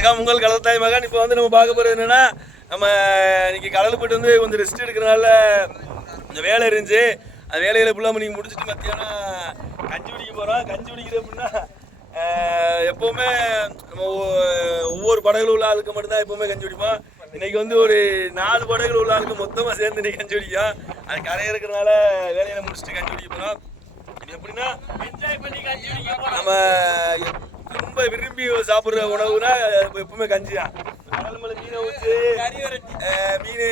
வணக்கம் உங்கள் கடல் தாய் மகன். இப்போ வந்து நம்ம பார்க்க போகிறது என்னென்னா, நம்ம இன்னைக்கு கடல் போய்ட்டு வந்து கொஞ்சம் ரெஸ்ட் எடுக்கிறனால கொஞ்சம் வேலை இருந்துச்சு. அந்த வேலையில் ஃபுல்லாக நீங்கள் முடிச்சுட்டு மத்தியானம் கஞ்சி குடிக்க போகிறோம். கஞ்சி குடிக்கிறது அப்படின்னா எப்போவுமே நம்ம ஒவ்வொரு படகுல உள்ள ஆளுக்கு மட்டும்தான் எப்போவுமே கஞ்சி குடிப்போம். இன்றைக்கி வந்து ஒரு 4 படகுல உள்ள ஆளுக்கு மொத்தமாக சேர்ந்து இன்றைக்கி கஞ்சி குடிக்கும். அது கரையை இருக்கிறனால வேலையில் முடிச்சுட்டு கஞ்சி குடிக்க போகிறோம். இது எப்படின்னா என்ஜாய் பண்ணி கஞ்சி குடிக்க போகிறோம். நம்ம ரொம்ப விரும்பி சாப்பிட்ற உணவுனா எப்பவுமே கஞ்சி தான். கடல் மேலே மீனை ஊற்றி மீன்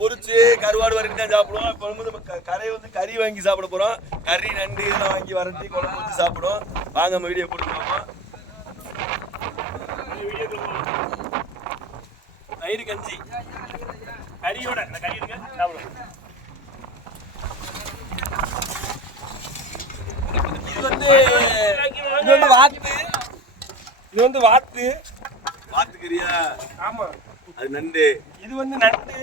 பொரிச்சு கருவாடு வரைக்கும் தான் சாப்பிடுவோம். இப்போ வந்து கரையை வந்து கறி வாங்கி சாப்பிட போகிறோம். கறி நண்டு இதெல்லாம் வாங்கி வரட்டி குழம்பு வச்சு சாப்பிடுவோம். வாங்க நம்ம வீடியோ போட்டுருவோம். தயிர் கஞ்சி கறியோட அந்த கறி எடுங்க சாப்பிடுவோம். இது வந்து வாத்து கறியா? ஆமா, அது நண்டு. இது வந்து நண்டு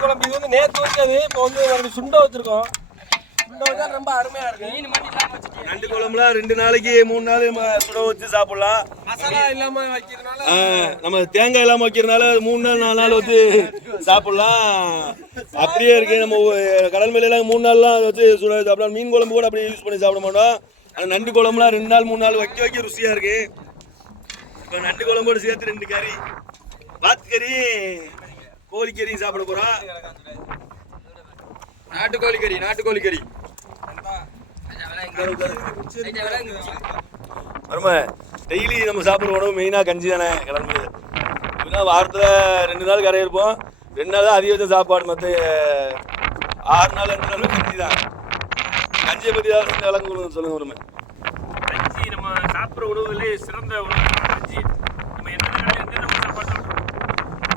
குழம்பு. இது வந்து நேற்று வச்சது, இப்போ வந்து சுண்டை வச்சிருக்கோம். சுண்டை வச்சா ரொம்ப அருமையா இருக்கு. நண்டு குழம்புலாம் 2 நாளைக்கு 3 நாள் சுட வச்சு சாப்பிடலாம். மசாலா இல்லாம வைக்கிறதுனால, நம்ம தேங்காய் இல்லாம வைக்கிறதுனால 3 நாள் 4 நாள் வச்சு சாப்பிடலாம். அப்படியே இருக்கு. நம்ம கடல் மேலாம் 3 நாள்லாம் வச்சு சுட சாப்பிடலாம். மீன் குழம்பு கூட அப்படியே யூஸ் பண்ணி சாப்பிட மாட்டோம். ஆனால் நண்டு குழம்புலாம் 2 நாள் 3 நாள் வைக்க ருசியா இருக்கு. இப்போ நண்டு குழம்போடு சேர்த்து 2 கறி, வாத்து கறி, கோழிக்கறியும் சாப்பிட போறோம். நாட்டுக்கோழி கறி. டெய்லி நம்ம சாப்பிட்ற உணவு மெயினாக கஞ்சி தானே கிளம்பு. இப்படின்னா வாரத்தில் 2 நாள் கரை இருப்போம். 2 நாள் தான் அதிகபட்சம் சாப்பாடு. மற்ற 6 நாள் 2 நாள் கஞ்சி தான். கஞ்சியை பற்றி ஏதாவது விளங்க சொல்லுங்க. ஒருமை கஞ்சி நம்ம சாப்பிட்ற உணவுகளே சிறந்த உணவு கஞ்சி. நம்ம எந்த நம்ம சாப்பாடு சாப்பிட்றோம்,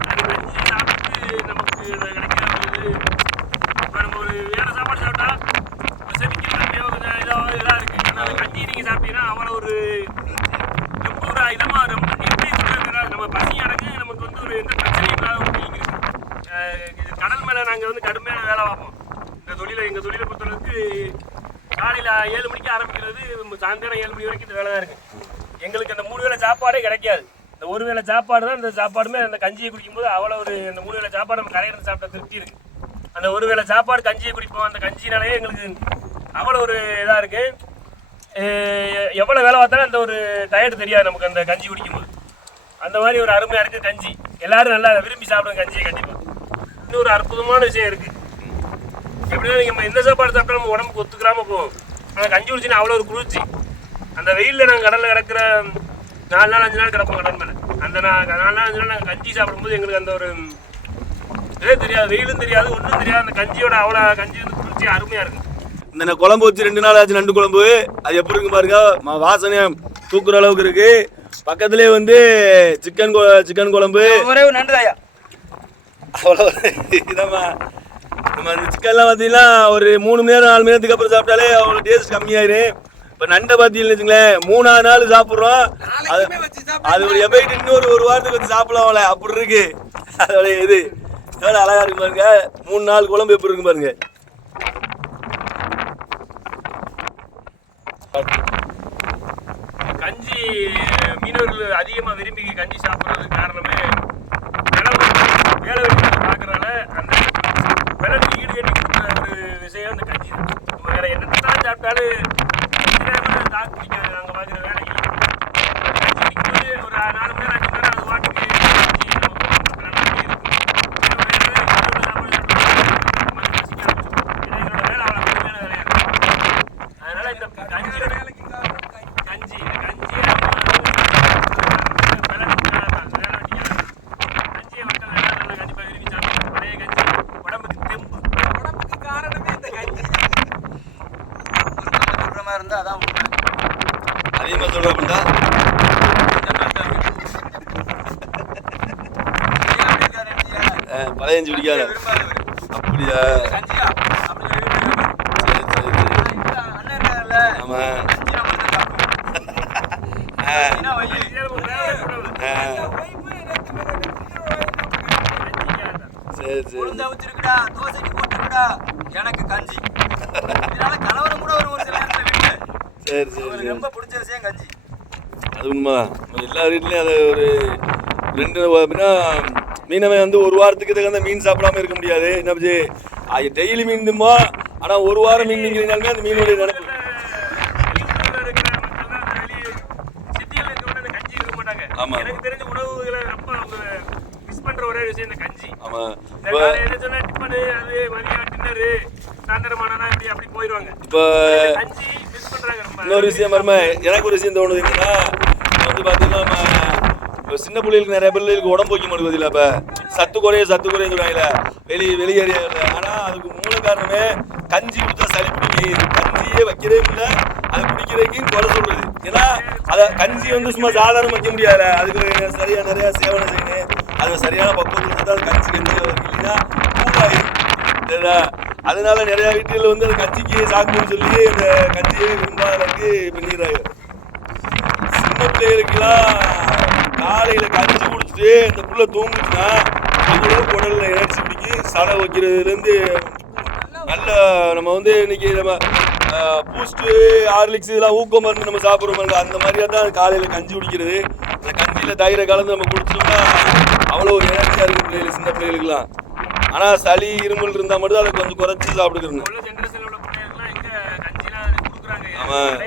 அது கஞ்சி சாப்பிட்டு நமக்கு கிடைக்காது. இப்போ நம்ம ஒரு வேலை சாப்பாடு சாப்பிட்டா செமிக்கிறதோ கொஞ்சம் இதாக இருக்குது. ஆனால் கஞ்சி நீங்கள் சாப்பிட்டீங்கன்னா அவ்வளோ ஒரு ரொம்ப ஒரு இதமாக ரொம்ப நிர்ணயிச்சு நம்ம பசி அடங்கு. நமக்கு வந்து ஒரு எந்த பிரச்சனையும் இல்லாத ஒரு ஃபீலிங் இருக்குது. கடல் மேலே நாங்கள் வந்து கடுமையான வேலை பார்ப்போம். எங்கள் தொழிலை பொறுத்தளவுக்கு காலையில் 7 மணிக்கு ஆரம்பிக்கிறது, சாயந்தரம் 7 மணி வரைக்கும் இந்த வேலை தான் இருக்குது. எங்களுக்கு அந்த 3 வேளை சாப்பாடே கிடைக்காது. இந்த ஒரு வேளை சாப்பாடு தான். இந்த சாப்பாடுமே அந்த கஞ்சியை குடிக்கும்போது அவ்வளோ ஒரு இந்த 3 வேளை சாப்பாடு நம்ம கரையிருந்து சாப்பிட்ட திருப்தி இருக்குது. அந்த ஒரு வேளை சாப்பாடு கஞ்சியை குடிப்போம். அந்த கஞ்சினாலே எங்களுக்கு அவ்வளோ ஒரு இதாக இருக்குது. எவ்வளோ வேலை பார்த்தாலும் அந்த ஒரு டயர்டு தெரியாது நமக்கு அந்த கஞ்சி குடிக்கும்போது. அந்த மாதிரி ஒரு அருமையாக இருக்குது கஞ்சி. எல்லோரும் நல்லா விரும்பி சாப்பிடுங்க கஞ்சியை. கண்டிப்பாக இன்னொரு அற்புதமான விஷயம் இருக்குது. எப்படின்னா நம்ம எந்த சாப்பாடு சாப்பிட்டா நம்ம உடம்புக்கு ஒத்துக்கிறாம போகும். ஆனால் கஞ்சி குடிச்சின்னா அவ்வளோ ஒரு குளிர்ச்சி. அந்த வெயிலில் நாங்கள் கடலில் கிடக்கிற 4 நாள் 5 நாள் கிடப்போம் கடல் மேலே. அந்த 4 நாள் 5 நாள் நாங்கள் கஞ்சி சாப்பிடும்போது எங்களுக்கு அந்த ஒரு இதே தெரியாது, வெயிலும் தெரியாது, ஒன்றும் தெரியாது. அந்த கஞ்சியோட அவ்வளோ கஞ்சி வந்து குளிர்ச்சி அருமையாக இருக்கும். இந்த குழம்பு வச்சு 2 நாள் ஆச்சு. நண்டு குழம்பு அது எப்படி இருக்கு பாருங்க. வாசனை தூக்குற அளவுக்கு இருக்கு. பக்கத்துலேயே வந்து சிக்கன் குழம்பு. ஒரே நண்டு தாயா அவ்வளோ இதம்மா. நம்ம அந்த சிக்கன்லாம் பார்த்தீங்கன்னா ஒரு 3 மணி நேரம் 4 மணி நேரத்துக்கு அப்புறம் சாப்பிட்டாலே அவ்வளோ டேஸ்ட் கம்மியாயிரும். இப்போ நண்டை பார்த்தீங்கன்னு வச்சுங்களேன், 3ஆவது நாள் சாப்பிட்றோம். அது ஒரு எபைட்டு இன்னொரு 1 வாரத்துக்கு வச்சு சாப்பிடலாம்ல, அப்படி இருக்கு. அதோட இது எவ்வளோ அழகா இருக்கு பாருங்க. 3 நாள் குழம்பு எப்படி இருக்கு பாருங்க. கஞ்சி மீனவர்கள் அதிகமாக விரும்பி கஞ்சி சாப்பிட்றதுக்கு காரணமே வேலை பார்க்கறனால அந்த விலைக்கு ஈடு கட்டி கொடுக்குற ஒரு விஷயம் இந்த கஞ்சி தான். நம்ம வேற என்னத்தான் சாப்பிட்டாலும் தாக்கு பிடிக்காது. நாங்கள் பார்க்குற வேலைக்கு கஞ்சி குடிக்கும்போது ஒரு 4 மணி நேரம் 5 மணி நேரம் அது வாட்டுக்கு வேலை அவ்வளோ கடுமையான வேலையாக இருக்கும். அதனால இந்த கஞ்சி அதிகமா சொல்ற அப்படின்னா பழைய பிடிக்காத அப்படியா? ஆமா எனக்கு கஞ்சி கலவரம் கூட ஒரு சில நேரத்தில் வீட்டுல. சரி சரி ரொம்ப பிடிச்ச விஷயம் கஞ்சி. அது உண்மைதான். நம்ம எல்லா வீட்லையும் அது ஒரு 2 அப்படின்னா மீனவன் வந்து ஒரு வாரத்துக்கு தகுந்த மீன் சாப்பிடாம இருக்க முடியாது. என்ன பச்சு டெய்லி மீன் திம்பா, ஆனால் ஒரு வாரம் மீன் திங்கிறதுனாலுமே அந்த மீனுடைய நினைப்பு. ஆமா எனக்கு தெரிஞ்ச உணவுகளை ரொம்ப அவங்க மிஸ் பண்ற ஒரே விஷயம் இந்த கஞ்சி. ஆமா இப்போ சொன்னா டிஃபனு அது மதியம் டின்னரு சாயந்தரமானா இப்படி அப்படி போயிடுவாங்க. இப்போ கஞ்சி மிஸ் பண்றாங்க ரொம்ப. இன்னொரு விஷயம் பாருமா, எனக்கு ஒரு விஷயம் தோணுது என்னன்னா, வந்து பார்த்தீங்கன்னா நம்ம சின்ன பிள்ளைகளுக்கு நிறைய பிள்ளைகளுக்கு உடம்பு வைக்க மாட்டேங்குது. இல்லை இப்போ சத்து குறையும் சொல்லுவாங்கல்ல, வெளியேறிய. ஆனால் அதுக்கு மூல காரணமே கஞ்சி குடிச்சா சளி பிடிக்கும். கஞ்சியே வைக்கிறே இல்லை, அதை குடிக்கிறதுக்கு குறை சொல்றது. ஏன்னா அதை கஞ்சி வந்து சும்மா சாதாரண வைக்க முடியாது, அதுக்கு சரியா நிறைய சேவனை செய்யணும். அது சரியான பக்குவத்தில் தான் கஞ்சி இல்லைன்னா பூவாயிரும். அதனால நிறைய வீட்டுல வந்து அந்த கஞ்சிக்கு சாக்குன்னு சொல்லி அந்த கஞ்சியை விரும்பாதவருக்கு பண்ணிடுறாங்க. சின்ன பிள்ளைகளுக்கெல்லாம் காலையில கஞ்சி குடிச்சிட்டு அந்த புள்ள தூங்குச்சுன்னா அவங்களும் உடல்ல எனர்ஜி பிடிக்கி சலை வைக்கிறதுலேருந்து நல்ல நம்ம வந்து இன்னைக்கு நம்ம பூஸ்ட்டு ஹார்லிக்ஸ் இதெல்லாம் ஊக்கம் மருந்து நம்ம சாப்பிட்றோம், அந்த மாதிரியா தான் காலையில் கஞ்சி குடிக்கிறது. அந்த கஞ்சியில் தயிரை கலந்து நம்ம குடிச்சோம்னா அவ்வளோ ஒரு எனர்ஜியாக இருக்கும் பிள்ளைகள், சின்ன பிள்ளைகளுக்குலாம். ஆனால் சளி இருமல் இருந்தால் மட்டும் அதை கொஞ்சம் குறைச்சி சாப்பிட்டுக்கிறணும். ஆமாம்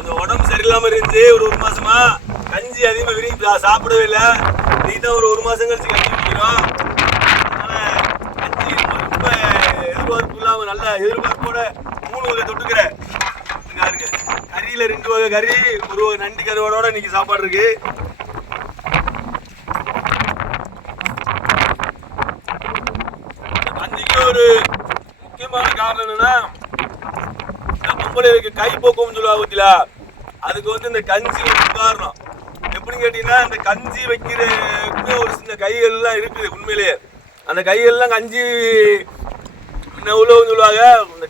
அந்த உடம்பு சரியில்லாம இருந்துச்சு ஒரு மாசமா கஞ்சி அதிகமா விரும்பி சாப்பிடவே இல்லை. நீ தான் ஒரு மாசம் கழிச்சு கஞ்சி குடிக்கிறோம். அதனால கஞ்சி ரொம்ப எதிர்பார்ப்பு இல்லாம நல்ல எதிர்பார்ப்போட 3 வகை தொட்டுக்கிற இருக்கு. கறியில 2 வகை கறி, ஒரு வகை நண்டு கருவாடோட இன்னைக்கு சாப்பாடு இருக்கு. கஞ்சிக்கு ஒரு முக்கியமான காரணம் என்னன்னா, பொம்பளைகளுக்கு கை போக்கும்னு சொல்லுவாங்க பத்தியா, அதுக்கு வந்து இந்த கஞ்சி ஒரு உதாரணம். எப்படின்னு கேட்டீங்கன்னா, இந்த கஞ்சி வைக்கிறதுக்கு ஒரு சின்ன கைகள்லாம் இருக்குது. உண்மையிலேயே அந்த கைகள்லாம் கஞ்சி உள்ளவங்க சொல்லுவாங்க, இந்த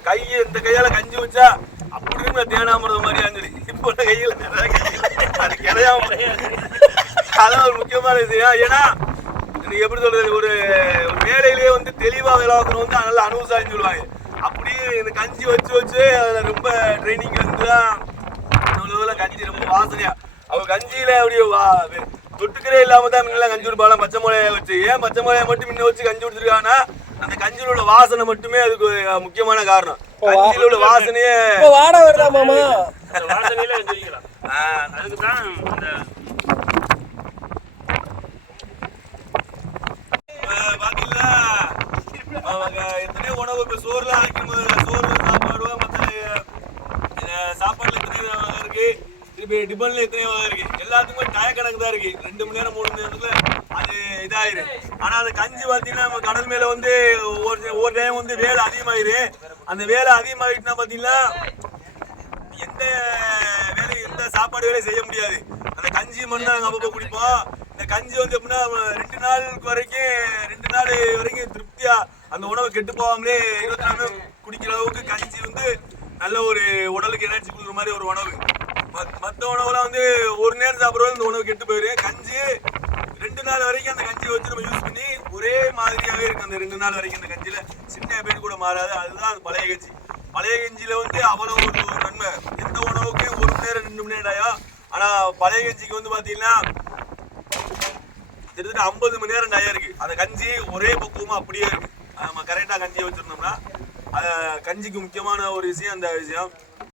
கையால கஞ்சி வச்சா அப்படின்னு தேனாமிரதம் மாதிரி ஆஞ்சு. இப்போ கையில் அது கிடையாம அதான் ஒரு முக்கியமான விஷயம். ஏன்னா நீங்க எப்படி சொல்றது, ஒரு வேலையிலேயே வந்து தெளிவா வேலை பார்க்கணும் வந்து நல்லா அனுபவசாலின்னு சொல்லுவாங்க. அப்படியே இந்த கஞ்சி வச்சு அதில் ரொம்ப ட்ரைனிங் வந்து தான் கஞ்சி ரொம்ப வாசனையா. அவங்க கஞ்சியில அப்படியே தொட்டுக்கிறே இல்லாம தான் முன்னெல்லாம் கஞ்சி குடிப்பாங்க பச்சை மிளகாய வச்சு. ஏன் பச்சை மிளகாய மட்டும் முன்ன வச்சு கஞ்சி குடிச்சிருக்காங்கன்னா, அந்த கஞ்சியில உள்ள வாசனை மட்டுமே அதுக்கு முக்கியமான காரணம். கஞ்சியில உள்ள வாசனையே வாட வருதா மாமா, வாசனையில வச்சிருக்கலாம். அதுக்கு தான் பாத்தீங்களா எத்தனையோ உணவு. இப்போ சோறுலாம் வைக்கும், சோறு சாப்பாடு மற்ற சாப்பாடுல எத்தனையோ வகை இருக்கு, திருப்பி டிபன்ல எத்தனையோ வகை இருக்கு. எல்லாத்துக்கும் டய கணக்கு தான் இருக்கு. 2 மணி நேரம் 3 மணி நேரத்துல அது இதாயிரு. ஆனா அந்த கஞ்சி பார்த்தீங்கன்னா நம்ம கடல் மேல வந்து ஒரு டைம் வந்து வேலை அதிகமாயிரு. அந்த வேலை அதிகமாயிட்டுனா பார்த்தீங்கன்னா எந்த வேலையும் எந்த சாப்பாடு வேலையும் செய்ய முடியாது. அந்த கஞ்சி மட்டும் நாங்கள் அப்பப்போ குடிப்போம். இந்த கஞ்சி வந்து எப்படின்னா 2 நாள் வரைக்கும் திருப்தியா அந்த உணவை கெட்டு போகாமலே 24 மணி குடிக்கிற அளவுக்கு கஞ்சி வந்து நல்ல ஒரு உடலுக்கு எனர்ஜி கொடுக்குற மாதிரி ஒரு உணவு. மற்ற உணவுலாம் வந்து ஒரு நேரம் சாப்பிட்றவங்க இந்த உணவு கெட்டு போயிரு. கஞ்சி 2 நாள் வரைக்கும் அந்த கஞ்சியை வச்சு நம்ம யூஸ் பண்ணி ஒரே மாதிரியாவே இருக்கு. அந்த 2 நாள் வரைக்கும் அந்த கஞ்சியில சின்ன பேர் கூட மாறாது. அதுதான் அந்த பழைய கஞ்சி. பழைய கஞ்சியில வந்து அவ்வளோ ஒரு நன்மை. எந்த உணவுக்கே 1 மணி நேரம் 2 மணி நேரம் ஆகும். ஆனா பழைய கஞ்சிக்கு வந்து பாத்தீங்கன்னா கிட்டத்தட்ட 50 மணி நேரம் டயம் இருக்கு. அந்த கஞ்சி ஒரே பக்குவமா அப்படியே இருக்கு. நம்ம கரெக்டா கஞ்சியை வச்சிருந்தோம்னா கஞ்சிக்கு முக்கியமான ஒரு விஷயம் அந்த விஷயம்.